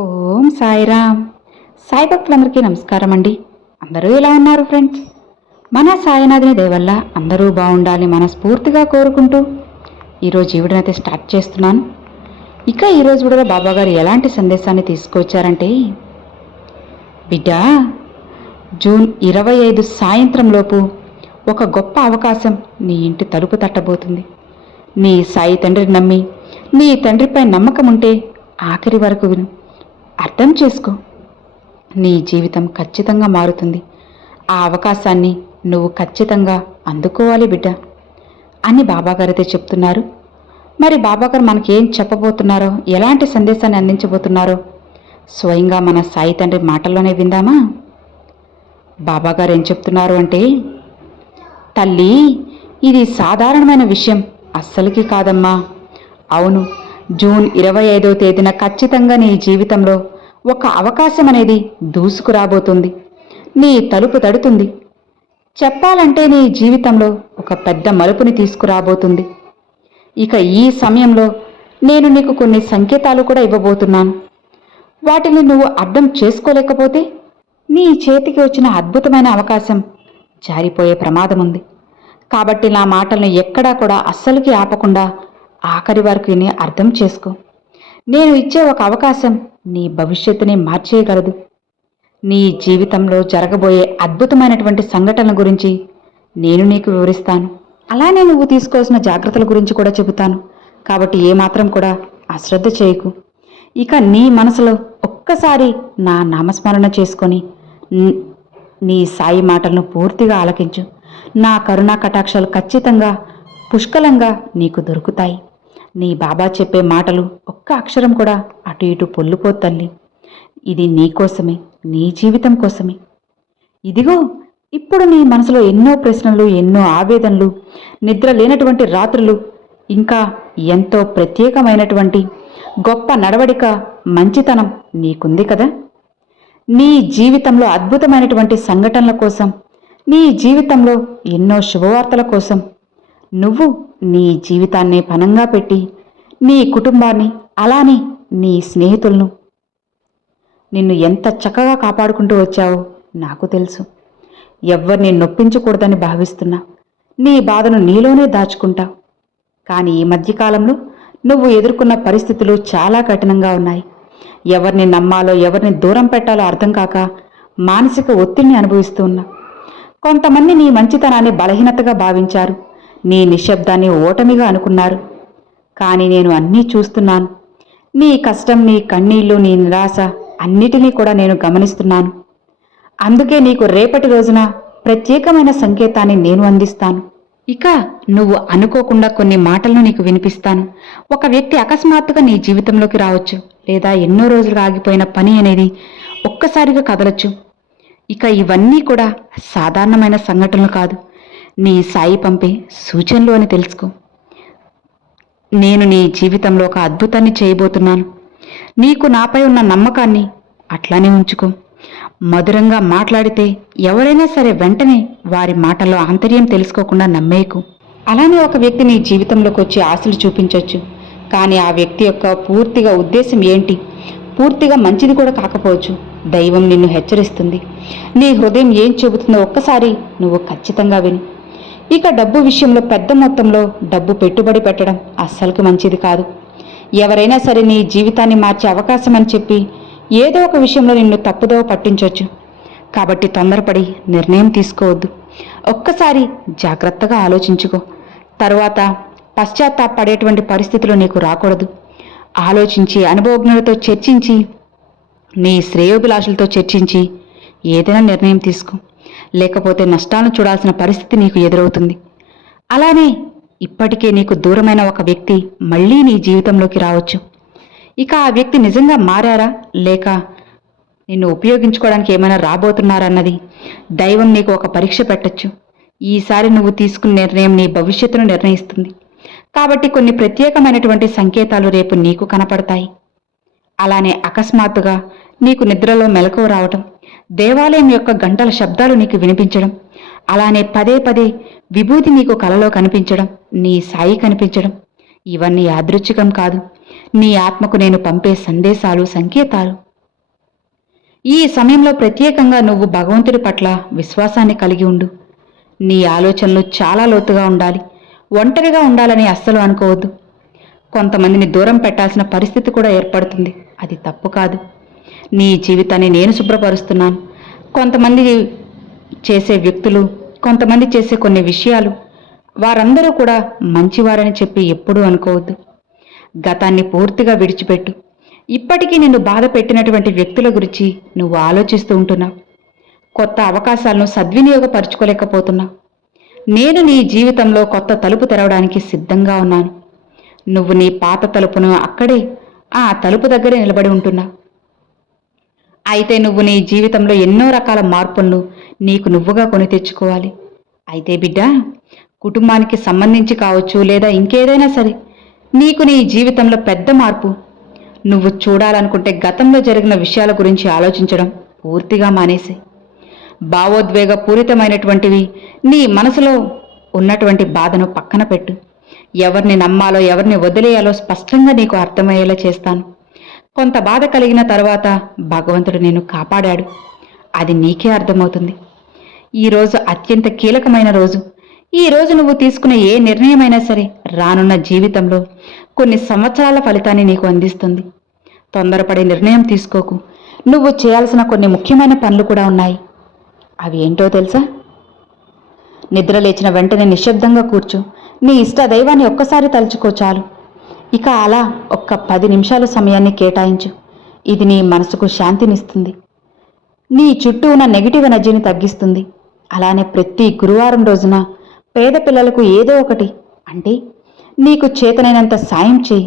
ఓం సాయిరామ్. సాయి భక్తులందరికీ నమస్కారం అండి. అందరూ ఎలా ఉన్నారు ఫ్రెండ్స్? మన సాయినాథుని దయ వల్ల అందరూ బాగుండాలి మనస్ఫూర్తిగా కోరుకుంటూ ఈరోజు ఈ వీడియోనైతే స్టార్ట్ చేస్తున్నాను. ఇక ఈరోజు వీడియోలో బాబాగారు ఎలాంటి సందేశాన్ని తీసుకొచ్చారంటే, బిడ్డ, జూన్ 25 సాయంత్రంలోపు ఒక గొప్ప అవకాశం నీ ఇంటి తలుపు తట్టబోతుంది. నీ సాయి తండ్రిని నమ్మి నీ తండ్రిపై నమ్మకం ఉంటే ఆఖరి వరకు విను, అర్థం చేసుకో. నీ జీవితం ఖచ్చితంగా మారుతుంది. ఆ అవకాశాన్ని నువ్వు ఖచ్చితంగా అందుకోవాలి బిడ్డ అని బాబాగారైతే చెప్తున్నారు. మరి బాబాగారు మనకి ఏం చెప్పబోతున్నారో, ఎలాంటి సందేశాన్ని అందించబోతున్నారో స్వయంగా మన సాయి తండ్రి మాటల్లోనే విందామా? బాబాగారు ఏం చెప్తున్నారు అంటే, తల్లి, ఇది సాధారణమైన విషయం అస్సలుకి కాదమ్మా. అవును, జూన్ 25వ తేదీన ఖచ్చితంగా నీ జీవితంలో ఒక అవకాశం అనేది దూసుకురాబోతుంది. నీ తలుపు తడుతుంది. చెప్పాలంటే నీ జీవితంలో ఒక పెద్ద మలుపుని తీసుకురాబోతుంది. ఇక ఈ సమయంలో నేను నీకు కొన్ని సంకేతాలు కూడా ఇవ్వబోతున్నాను. వాటిని నువ్వు అర్థం చేసుకోలేకపోతే నీ చేతికి వచ్చిన అద్భుతమైన అవకాశం జారిపోయే ప్రమాదం ఉంది. కాబట్టి నా మాటలను ఎక్కడా కూడా అస్సలుకి ఆపకుండా ఆఖరి వరకు విని అర్థం చేసుకో. నేను ఇచ్చే ఒక అవకాశం నీ భవిష్యత్తుని మార్చేయగలదు. నీ జీవితంలో జరగబోయే అద్భుతమైనటువంటి సంఘటనల గురించి నేను నీకు వివరిస్తాను. అలానే నువ్వు తీసుకోవాల్సిన జాగ్రత్తల గురించి కూడా చెబుతాను. కాబట్టి ఏమాత్రం కూడా అశ్రద్ధ చేయకు. ఇక నీ మనసులో ఒక్కసారి నా నామస్మరణ చేసుకొని నీ సాయి మాటలను పూర్తిగా ఆలకించు. నా కరుణా కటాక్షాలు ఖచ్చితంగా పుష్కలంగా నీకు దొరుకుతాయి. నీ బాబా చెప్పే మాటలు ఒక్క అక్షరం కూడా అటు ఇటు పొల్లుపో తల్లి. ఇది నీ కోసమే, నీ జీవితం కోసమే. ఇదిగో, ఇప్పుడు నీ మనసులో ఎన్నో ప్రశ్నలు, ఎన్నో ఆవేదనలు, నిద్ర లేనటువంటి రాత్రులు, ఇంకా ఎంతో ప్రత్యేకమైనటువంటి గొప్ప నడవడిక, మంచితనం నీకుంది కదా. నీ జీవితంలో అద్భుతమైనటువంటి సంఘటనల కోసం, నీ జీవితంలో ఎన్నో శుభవార్తల కోసం నువ్వు నీ జీవితాన్ని పణంగా పెట్టి నీ కుటుంబాన్ని, అలానే నీ స్నేహితులను నిన్ను ఎంత చక్కగా కాపాడుకుంటూ వచ్చావో నాకు తెలుసు. ఎవ్వరిని నొప్పించకూడదని భావిస్తున్నా. నీ బాధను నీలోనే దాచుకుంటావు. కానీ ఈ మధ్యకాలంలో నువ్వు ఎదుర్కొన్న పరిస్థితులు చాలా కఠినంగా ఉన్నాయి. ఎవరిని నమ్మాలో, ఎవరిని దూరం పెట్టాలో అర్థం కాక మానసిక ఒత్తిడిని అనుభవిస్తూ ఉన్నా. కొంతమంది నీ మంచితనాన్ని బలహీనతగా భావించారు. నీ నిశ్శబ్దాన్ని ఓటమిగా అనుకున్నారు. కానీ నేను అన్నీ చూస్తున్నాను. నీ కష్టం, నీ కన్నీళ్లు, నీ నిరాశ అన్నిటినీ కూడా నేను గమనిస్తున్నాను. అందుకే నీకు రేపటి రోజున ప్రత్యేకమైన సంకేతాన్ని నేను అందిస్తాను. ఇక నువ్వు అనుకోకుండా కొన్ని మాటలను నీకు వినిపిస్తాను. ఒక వ్యక్తి అకస్మాత్తుగా నీ జీవితంలోకి రావచ్చు, లేదా ఎన్నో రోజులుగా ఆగిపోయిన పని అనేది ఒక్కసారిగా కదలొచ్చు. ఇక ఇవన్నీ కూడా సాధారణమైన సంఘటనలు కాదు, నీ సాయి పంపే సూచనలు అని తెలుసుకో. నేను నీ జీవితంలో ఒక అద్భుతాన్ని చేయబోతున్నాను. నీకు నాపై ఉన్న నమ్మకాన్ని అట్లానే ఉంచుకో. మధురంగా మాట్లాడితే ఎవరైనా సరే వెంటనే వారి మాటల్లో ఆంతర్యం తెలుసుకోకుండా నమ్మేయకు. అలానే ఒక వ్యక్తి నీ జీవితంలోకి వచ్చి ఆశలు చూపించవచ్చు, కానీ ఆ వ్యక్తి యొక్క పూర్తిగా ఉద్దేశం ఏంటి, పూర్తిగా మంచిది కూడా కాకపోవచ్చు. దైవం నిన్ను హెచ్చరిస్తుంది. నీ హృదయం ఏం చెబుతుందో ఒక్కసారి నువ్వు ఖచ్చితంగా విను. ఇక డబ్బు విషయంలో పెద్ద మొత్తంలో డబ్బు పెట్టుబడి పెట్టడం అస్సలుకి మంచిది కాదు. ఎవరైనా సరే నీ జీవితాన్ని మార్చే అవకాశం అని చెప్పి ఏదో ఒక విషయంలో నిన్ను తప్పుదోవ పట్టించవచ్చు. కాబట్టి తొందరపడి నిర్ణయం తీసుకోవద్దు. ఒక్కసారి జాగ్రత్తగా ఆలోచించుకో. తరువాత పశ్చాత్తాపడేటువంటి పరిస్థితులు నీకు రాకూడదు. ఆలోచించి, అనుభవజ్ఞులతో చర్చించి, నీ శ్రేయోభిలాషులతో చర్చించి ఏదైనా నిర్ణయం తీసుకో. లేకపోతే నష్టాలను చూడాల్సిన పరిస్థితి నీకు ఎదురవుతుంది. అలానే ఇప్పటికే నీకు దూరమైన ఒక వ్యక్తి మళ్ళీ నీ జీవితంలోకి రావచ్చు. ఇక ఆ వ్యక్తి నిజంగా మారారా, లేక నిన్ను ఉపయోగించుకోవడానికి ఏమైనా రాబోతున్నారన్నది దైవం నీకు ఒక పరీక్ష పెట్టచ్చు. ఈసారి నువ్వు తీసుకున్న నిర్ణయం నీ భవిష్యత్తును నిర్ణయిస్తుంది. కాబట్టి కొన్ని ప్రత్యేకమైనటువంటి సంకేతాలు రేపు నీకు కనపడతాయి. అలానే అకస్మాత్తుగా నీకు నిద్రలో మెలకువ రావటం, దేవాలయం యొక్క గంటల శబ్దాలు నీకు వినిపించడం, అలానే పదే పదే విభూతి నీకు కలలో కనిపించడం, నీ సాయి కనిపించడం, ఇవన్నీ యాదృచ్ఛికం కాదు. నీ ఆత్మకు నేను పంపే సందేశాలు, సంకేతాలు. ఈ సమయంలో ప్రత్యేకంగా నువ్వు భగవంతుడి పట్ల విశ్వాసాన్ని కలిగి ఉండు. నీ ఆలోచనలు చాలా లోతుగా ఉండాలి. ఒంటరిగా ఉండాలని అస్సలు అనుకోవద్దు. కొంతమందిని దూరం పెట్టాల్సిన పరిస్థితి కూడా ఏర్పడుతుంది. అది తప్పు కాదు. నీ జీవితాన్ని నేను శుభ్రపరుస్తున్నాను. కొంతమంది చేసే వ్యక్తులు, కొంతమంది చేసే కొన్ని విషయాలు, వారందరూ కూడా మంచివారని చెప్పి ఎప్పుడూ అనుకోవద్దు. గతాన్ని పూర్తిగా విడిచిపెట్టు. ఇప్పటికీ నిన్ను బాధ పెట్టినటువంటి వ్యక్తుల గురించి నువ్వు ఆలోచిస్తూ ఉంటున్నావు. కొత్త అవకాశాలను సద్వినియోగపరుచుకోలేకపోతున్నావు. నేను నీ జీవితంలో కొత్త తలుపు తెరవడానికి సిద్ధంగా ఉన్నాను. నువ్వు నీ పాత తలుపును అక్కడే, ఆ తలుపు దగ్గరే నిలబడి ఉంటున్నావు. అయితే నువ్వు నీ జీవితంలో ఎన్నో రకాల మార్పులను నీకు నువ్వుగా కొని తెచ్చుకోవాలి. అయితే బిడ్డ, కుటుంబానికి సంబంధించి కావచ్చు, లేదా ఇంకేదైనా సరే, నీకు నీ జీవితంలో పెద్ద మార్పు నువ్వు చూడాలనుకుంటే గతంలో జరిగిన విషయాల గురించి ఆలోచించడం పూర్తిగా మానేసి, భావోద్వేగ పూరితమైనటువంటివి నీ మనసులో ఉన్నటువంటి బాధను పక్కన పెట్టు. ఎవరిని నమ్మాలో ఎవరిని వదిలేయాలో స్పష్టంగా నీకు అర్థమయ్యేలా చేస్తాను. కొంత బాధ కలిగిన తర్వాత భగవంతుడు నిన్ను కాపాడాడు. అది నీకే అర్థమవుతుంది. ఈరోజు అత్యంత కీలకమైన రోజు. ఈ రోజు నువ్వు తీసుకునే ఏ నిర్ణయమైనా సరే రానున్న జీవితంలో కొన్ని సంవత్సరాల ఫలితాన్ని నీకు అందిస్తుంది. తొందరపడి నిర్ణయం తీసుకోకు. నువ్వు చేయాల్సిన కొన్ని ముఖ్యమైన పనులు కూడా ఉన్నాయి. అవి ఏంటో తెలుసా? నిద్ర లేచిన వెంటనే నిశ్శబ్దంగా కూర్చో. నీ ఇష్ట దైవాన్ని ఒక్కసారి తలుచుకో చాలు. ఇక అలా ఒక్క 10 నిమిషాల సమయాన్ని కేటాయించు. ఇది నీ మనసుకు శాంతినిస్తుంది. నీ చుట్టూ ఉన్న నెగిటివ్ ఎనర్జీని తగ్గిస్తుంది. అలానే ప్రతి గురువారం రోజున పేద పిల్లలకు ఏదో ఒకటి, అంటే నీకు చేతనైనంత సాయం చేయి.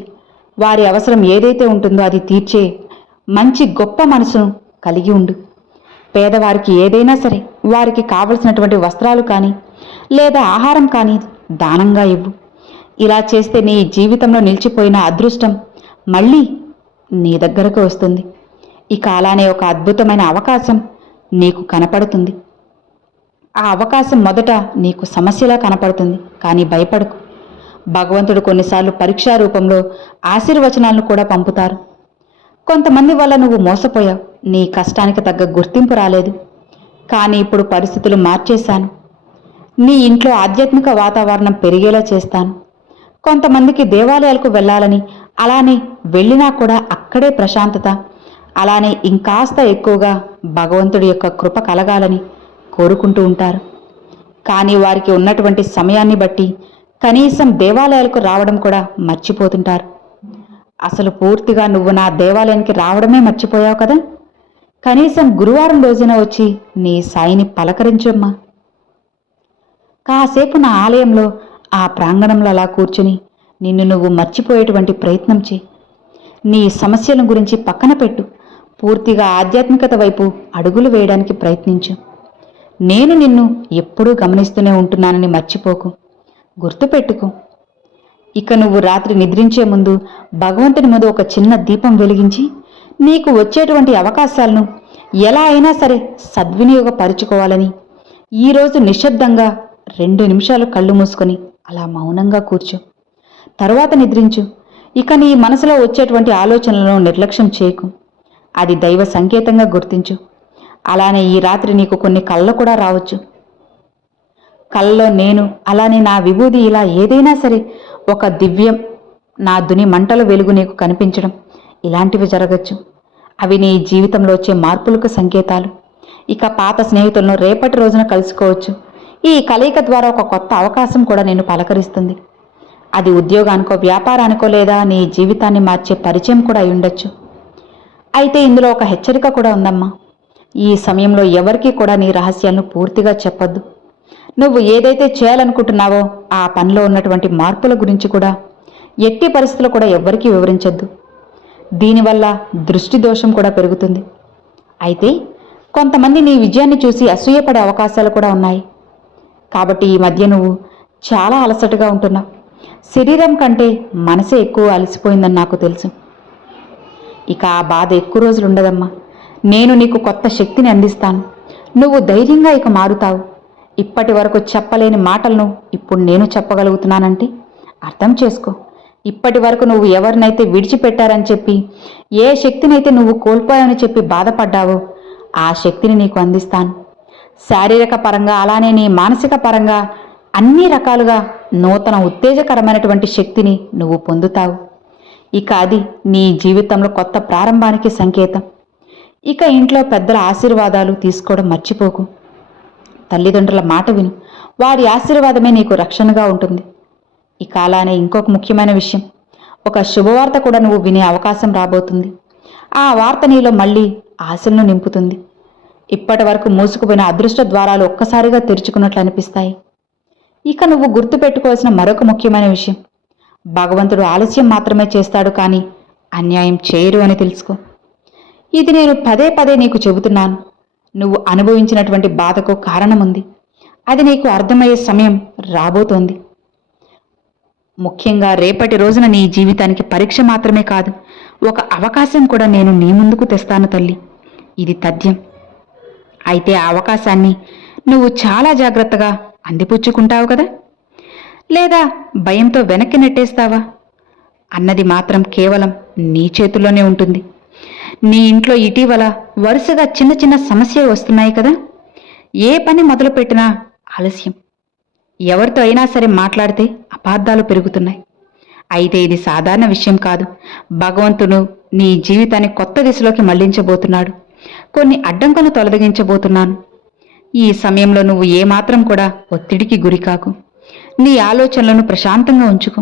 వారి అవసరం ఏదైతే ఉంటుందో అది తీర్చే మంచి గొప్ప మనసును కలిగి ఉండు. పేదవారికి ఏదైనా సరే, వారికి కావలసినటువంటి వస్త్రాలు కానీ లేదా ఆహారం కానీ దానంగా ఇవ్వు. ఇలా చేస్తే నీ జీవితంలో నిలిచిపోయిన అదృష్టం మళ్ళీ నీ దగ్గరకు వస్తుంది. ఇక అలానే ఒక అద్భుతమైన అవకాశం నీకు కనపడుతుంది. ఆ అవకాశం మొదట నీకు సమస్యలా కనపడుతుంది, కానీ భయపడకు. భగవంతుడు కొన్నిసార్లు పరీక్షా రూపంలో ఆశీర్వచనాలను కూడా పంపుతారు. కొంతమంది వల్ల నువ్వు మోసపోయావు. నీ కష్టానికి తగ్గ గుర్తింపు రాలేదు. కానీ ఇప్పుడు పరిస్థితులు మార్చేశాను. నీ ఇంట్లో ఆధ్యాత్మిక వాతావరణం పెరిగేలా చేస్తాను. కొంతమందికి దేవాలయాలకు వెళ్ళాలని, అలానే వెళ్ళినా కూడా అక్కడే ప్రశాంతత, అలానే ఇంకాస్త ఎక్కువగా భగవంతుడి యొక్క కృప కలగాలని కోరుకుంటూ ఉంటారు. కానీ వారికి ఉన్నటువంటి సమయాన్ని బట్టి కనీసం దేవాలయాలకు రావడం కూడా మర్చిపోతుంటారు. అసలు పూర్తిగా నువ్వు నా దేవాలయానికి రావడమే మర్చిపోయావు కదా. కనీసం గురువారం రోజున వచ్చి నీ సాయిని పలకరించమ్మా. కాసేపు నా ఆలయంలో ఆ ప్రాంగణంలో అలా కూర్చుని నిన్ను నువ్వు మర్చిపోయేటువంటి ప్రయత్నం చేయి. నీ సమస్యల గురించి పక్కన పెట్టు. పూర్తిగా ఆధ్యాత్మికత వైపు అడుగులు వేయడానికి ప్రయత్నించు. నేను నిన్ను ఎప్పుడూ గమనిస్తూనే ఉంటున్నానని మర్చిపోకు. గుర్తుపెట్టుకో. ఇక నువ్వు రాత్రి నిద్రించే ముందు భగవంతుని ముందు ఒక చిన్న దీపం వెలిగించి నీకు వచ్చేటువంటి అవకాశాలను ఎలా అయినా సరే సద్వినియోగపరుచుకోవాలని ఈరోజు నిశ్శబ్దంగా 2 నిమిషాలు కళ్ళు మూసుకొని అలా మౌనంగా కూర్చో. తరువాత నిద్రించు. ఇక నీ మనసులో వచ్చేటువంటి ఆలోచనలను నిర్లక్ష్యం చేయకు. అది దైవ సంకేతంగా గుర్తించు. అలానే ఈ రాత్రి నీకు కొన్ని కళ్ళు కూడా రావచ్చు. కళ్ళలో నేను, అలానే నా విభూది, ఇలా ఏదైనా సరే ఒక దివ్యం, నా దుని మంటల వెలుగు నీకు కనిపించడం, ఇలాంటివి జరగచ్చు. అవి నీ జీవితంలో వచ్చే మార్పులకు సంకేతాలు. ఇక పాత స్నేహితులను రేపటి రోజున కలుసుకోవచ్చు. ఈ కలయిక ద్వారా ఒక కొత్త అవకాశం కూడా నేను పలకరిస్తుంది. అది ఉద్యోగానికో, వ్యాపారానికో, లేదా నీ జీవితాన్ని మార్చే పరిచయం కూడా అయి ఉండొచ్చు. అయితే ఇందులో ఒక హెచ్చరిక కూడా ఉందమ్మా. ఈ సమయంలో ఎవరికీ కూడా నీ రహస్యాలను పూర్తిగా చెప్పొద్దు. నువ్వు ఏదైతే చేయాలనుకుంటున్నావో ఆ పనిలో ఉన్నటువంటి మార్పుల గురించి కూడా ఎట్టి పరిస్థితుల్లో కూడా ఎవ్వరికీ వివరించొద్దు. దీనివల్ల దృష్టి దోషం కూడా పెరుగుతుంది. అయితే కొంతమంది నీ విజయాన్ని చూసి అసూయపడే అవకాశాలు కూడా ఉన్నాయి. కాబట్టి ఈ మధ్య నువ్వు చాలా అలసటగా ఉంటున్నావు. శరీరం కంటే మనసే ఎక్కువ అలసిపోయిందని నాకు తెలుసు. ఇక ఆ బాధ ఎక్కువ రోజులు ఉండదమ్మా. నేను నీకు కొత్త శక్తిని అందిస్తాను. నువ్వు ధైర్యంగా ఇక మారుతావు. ఇప్పటి వరకు చెప్పలేని మాటలను ఇప్పుడు నేను చెప్పగలుగుతున్నానంటే అర్థం చేసుకో. ఇప్పటి వరకు నువ్వు ఎవరినైతే విడిచిపెట్టారని చెప్పి, ఏ శక్తినైతే నువ్వు కోల్పోయావని చెప్పి బాధపడ్డావో ఆ శక్తిని నీకు అందిస్తాను. శారీరక పరంగా అలానే నీ మానసిక పరంగా అన్ని రకాలుగా నూతన ఉత్తేజకరమైనటువంటి శక్తిని నువ్వు పొందుతావు. ఇక అది నీ జీవితంలో కొత్త ప్రారంభానికి సంకేతం. ఇక ఇంట్లో పెద్దల ఆశీర్వాదాలు తీసుకోవడం మర్చిపోకు. తల్లిదండ్రుల మాట విను, వారి ఆశీర్వాదమే నీకు రక్షణగా ఉంటుంది. ఇక అలానే ఇంకొక ముఖ్యమైన విషయం, ఒక శుభవార్త కూడా నువ్వు వినే అవకాశం రాబోతుంది. ఆ వార్త నీలో మళ్ళీ ఆశలను నింపుతుంది. ఇప్పటి వరకు మూసుకుపోయిన అదృష్ట ద్వారాలు ఒక్కసారిగా తెరుచుకున్నట్లు అనిపిస్తాయి. ఇక నువ్వు గుర్తుపెట్టుకోవాల్సిన మరొక ముఖ్యమైన విషయం, భగవంతుడు ఆలస్యం మాత్రమే చేస్తాడు కానీ అన్యాయం చేయరు అని తెలుసుకో. ఇది నేను పదే పదే నీకు చెబుతున్నాను. నువ్వు అనుభవించినటువంటి బాధకు కారణముంది. అది నీకు అర్థమయ్యే సమయం రాబోతోంది. ముఖ్యంగా రేపటి రోజున నీ జీవితానికి పరీక్ష మాత్రమే కాదు, ఒక అవకాశం కూడా నేను నీ ముందుకు తెస్తాను తల్లి. ఇది తథ్యం. అయితే ఆ అవకాశాన్ని నువ్వు చాలా జాగ్రత్తగా అందిపుచ్చుకుంటావు కదా, లేదా భయంతో వెనక్కి నెట్టేస్తావా అన్నది మాత్రం కేవలం నీ చేతుల్లోనే ఉంటుంది. నీ ఇంట్లో ఇటీవల వరుసగా చిన్న చిన్న సమస్యలు వస్తున్నాయి కదా. ఏ పని మొదలుపెట్టినా ఆలస్యం, ఎవరితో అయినా సరే మాట్లాడితే అపార్థాలు పెరుగుతున్నాయి. అయితే ఇది సాధారణ విషయం కాదు. భగవంతుడు నీ జీవితాన్ని కొత్త దిశలోకి మళ్లించబోతున్నాడు. కొన్ని అడ్డంకులను తొలగించబోతున్నాను. ఈ సమయంలో నువ్వు ఏమాత్రం కూడా ఒత్తిడికి గురికాకు. నీ ఆలోచనలను ప్రశాంతంగా ఉంచుకో.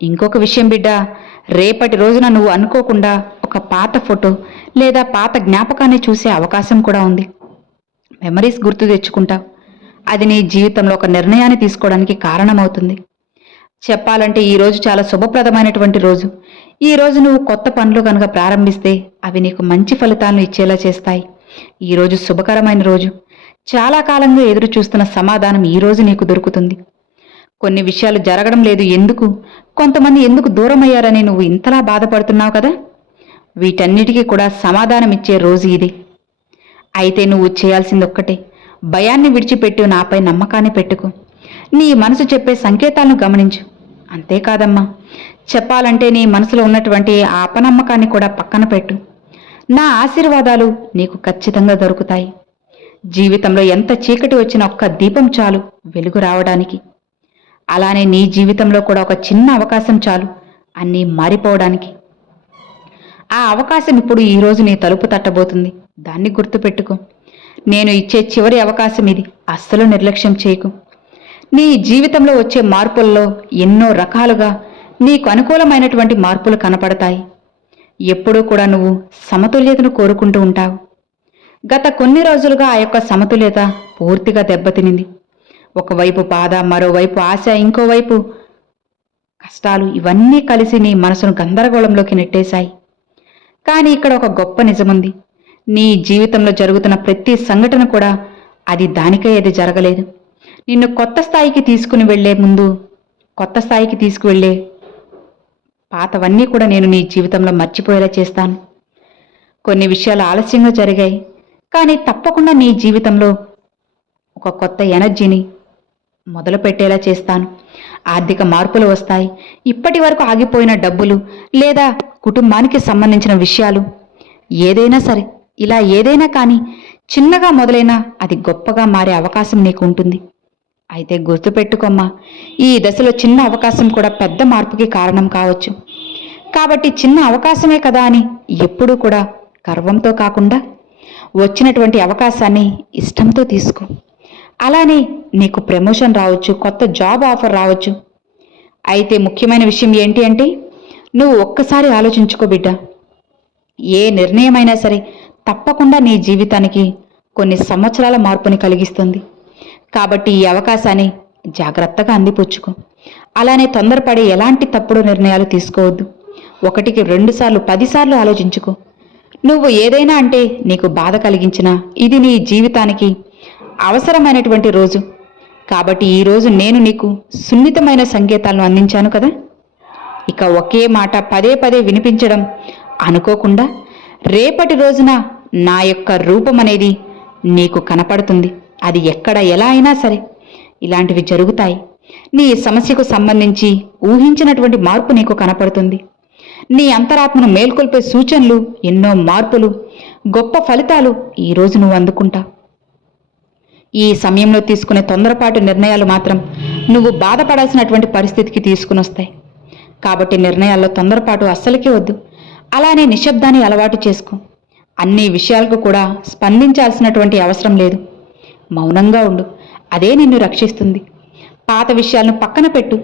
ఇంకొక విషయం బిడ్డ, రేపటి రోజున నువ్వు అనుకోకుండా ఒక పాత ఫోటో లేదా పాత జ్ఞాపకాన్ని చూసే అవకాశం కూడా ఉంది. మెమరీస్ గుర్తు తెచ్చుకుంటావు. అది నీ జీవితంలో ఒక నిర్ణయాన్ని తీసుకోవడానికి కారణమవుతుంది. చెప్పాలంటే ఈరోజు చాలా శుభప్రదమైనటువంటి రోజు. ఈ రోజు నువ్వు కొత్త పనులు కనుక ప్రారంభిస్తే అవి నీకు మంచి ఫలితాలను ఇచ్చేలా చేస్తాయి. ఈరోజు శుభకరమైన రోజు. చాలా కాలంగా ఎదురు చూస్తున్న సమాధానం ఈరోజు నీకు దొరుకుతుంది. కొన్ని విషయాలు జరగడం లేదు, ఎందుకు, కొంతమంది ఎందుకు దూరం అయ్యారని నువ్వు ఇంతలా బాధపడుతున్నావు కదా. వీటన్నిటికీ కూడా సమాధానం ఇచ్చే రోజు ఇది. అయితే నువ్వు చేయాల్సింది ఒక్కటే, భయాన్ని విడిచిపెట్టి నాపై నమ్మకాన్ని పెట్టుకో. నీ మనసు చెప్పే సంకేతాలను గమనించు. అంతేకాదమ్మా, చెప్పాలంటే నీ మనసులో ఉన్నటువంటి ఆ అపనమ్మకాన్ని కూడా పక్కన పెట్టు. నా ఆశీర్వాదాలు నీకు ఖచ్చితంగా దొరుకుతాయి. జీవితంలో ఎంత చీకటి వచ్చినా ఒక్క దీపం చాలు వెలుగు రావడానికి. అలానే నీ జీవితంలో కూడా ఒక చిన్న అవకాశం చాలు అన్నీ మారిపోవడానికి. ఆ అవకాశం ఇప్పుడు ఈరోజు నీ తలుపు తట్టబోతుంది. దాన్ని గుర్తుపెట్టుకో. నేను ఇచ్చే చివరి అవకాశం ఇది. అస్సలు నిర్లక్ష్యం చేయకు. నీ జీవితంలో వచ్చే మార్పుల్లో ఎన్నో రకాలుగా నీకు అనుకూలమైనటువంటి మార్పులు కనపడతాయి. ఎప్పుడూ కూడా నువ్వు సమతుల్యతను కోరుకుంటూ ఉంటావు. గత కొన్ని రోజులుగా ఆ యొక్క సమతుల్యత పూర్తిగా దెబ్బతినింది. ఒకవైపు బాధ, మరోవైపు ఆశ, ఇంకోవైపు కష్టాలు, ఇవన్నీ కలిసి నీ మనసును గందరగోళంలోకి నెట్టేశాయి. కానీ ఇక్కడ ఒక గొప్ప నిజముంది. నీ జీవితంలో జరుగుతున్న ప్రతి సంఘటన కూడా అది దానికై అది జరగలేదు. నిన్ను కొత్త స్థాయికి తీసుకువెళ్ళే పాతవన్నీ కూడా నేను నీ జీవితంలో మర్చిపోయేలా చేస్తాను. కొన్ని విషయాలు ఆలస్యంగా జరిగాయి, కానీ తప్పకుండా నీ జీవితంలో ఒక కొత్త ఎనర్జీని మొదలుపెట్టేలా చేస్తాను. ఆర్థిక మార్పులు వస్తాయి. ఇప్పటి వరకు ఆగిపోయిన డబ్బులు లేదా కుటుంబానికి సంబంధించిన విషయాలు ఏదైనా సరే, ఇలా ఏదైనా కానీ చిన్నగా మొదలైనా అది గొప్పగా మారే అవకాశం నీకు ఉంటుంది. అయితే గుర్తుపెట్టుకోమ్మా, ఈ దశలో చిన్న అవకాశం కూడా పెద్ద మార్పుకి కారణం కావచ్చు. కాబట్టి చిన్న అవకాశమే కదా అని ఎప్పుడూ కూడా గర్వంతో కాకుండా వచ్చినటువంటి అవకాశాన్ని ఇష్టంతో తీసుకో. అలానే నీకు ప్రమోషన్ రావచ్చు, కొత్త జాబ్ ఆఫర్ రావచ్చు. అయితే ముఖ్యమైన విషయం ఏంటి అంటే, నువ్వు ఒక్కసారి ఆలోచించుకో బిడ్డ. ఏ నిర్ణయమైనా సరే తప్పకుండా నీ జీవితానికి కొన్ని సంవత్సరాల మార్పుని కలిగిస్తుంది. కాబట్టి ఈ అవకాశాన్ని జాగ్రత్తగా అందిపుచ్చుకో. అలానే తొందరపడి ఎలాంటి తప్పుడు నిర్ణయాలు తీసుకోవద్దు. 1కి 2 సార్లు 10 సార్లు ఆలోచించుకో. నువ్వు ఏదైనా అంటే నీకు బాధ కలిగించినా ఇది నీ జీవితానికి అవసరమైనటువంటి రోజు. కాబట్టి ఈరోజు నేను నీకు సున్నితమైన సంకేతాలను అందించాను కదా. ఇక ఒకే మాట పదే పదే వినిపించడం అనుకోకుండా రేపటి రోజున నా యొక్క రూపం అనేది నీకు కనపడుతుంది. అది ఎక్కడ ఎలా అయినా సరే ఇలాంటివి జరుగుతాయి. నీ సమస్యకు సంబంధించి ఊహించినటువంటి మార్పు నీకు కనపడుతుంది. నీ అంతరాత్మను మేల్కొల్పే సూచనలు, ఎన్నో మార్పులు, గొప్ప ఫలితాలు ఈరోజు నువ్వు అందుకుంటావు. ఈ సమయంలో తీసుకునే తొందరపాటు నిర్ణయాలు మాత్రం నువ్వు బాధపడాల్సినటువంటి పరిస్థితికి తీసుకుని వస్తాయి. కాబట్టి నిర్ణయాల్లో తొందరపాటు అస్సలకే వద్దు. అలానే నిశ్శబ్దాన్ని అలవాటు చేసుకో. అన్ని విషయాలకు కూడా స్పందించాల్సినటువంటి అవసరం లేదు. మౌనంగా ఉండు, అదే నిన్ను రక్షిస్తుంది. పాత విషయాలను పక్కన పెట్టు.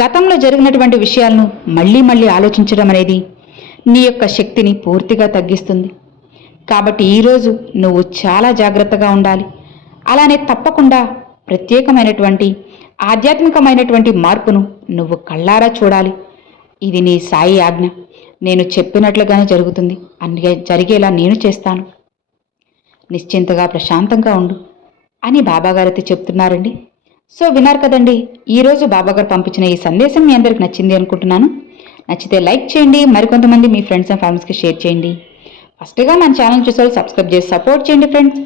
గతంలో జరిగినటువంటి విషయాలను మళ్ళీ మళ్ళీ ఆలోచించడం అనేది నీ యొక్క శక్తిని పూర్తిగా తగ్గిస్తుంది. కాబట్టి ఈరోజు నువ్వు చాలా జాగ్రత్తగా ఉండాలి. అలానే తప్పకుండా ప్రత్యేకమైనటువంటి ఆధ్యాత్మికమైనటువంటి మార్పును నువ్వు కళ్ళారా చూడాలి. ఇది నీ సాయి ఆజ్ఞ. నేను చెప్పినట్లుగానే జరుగుతుంది. అందుకే జరిగేలా నేను చేస్తాను. నిశ్చింతగా ప్రశాంతంగా ఉండు అని బాబాగారైతే చెప్తున్నారండి. సో విన్నారు కదండి, ఈరోజు బాబాగారు పంపించిన ఈ సందేశం మీ అందరికి నచ్చింది అనుకుంటున్నాను. నచ్చితే లైక్ చేయండి, మరికొంతమంది మీ ఫ్రెండ్స్ అండ్ ఫ్యామిలీస్కి షేర్ చేయండి. ఫస్ట్గా మన ఛానల్ చూసే సబ్స్క్రైబ్ చేసి సపోర్ట్ చేయండి friends.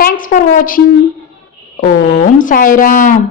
Thanks for watching. Om Sairam.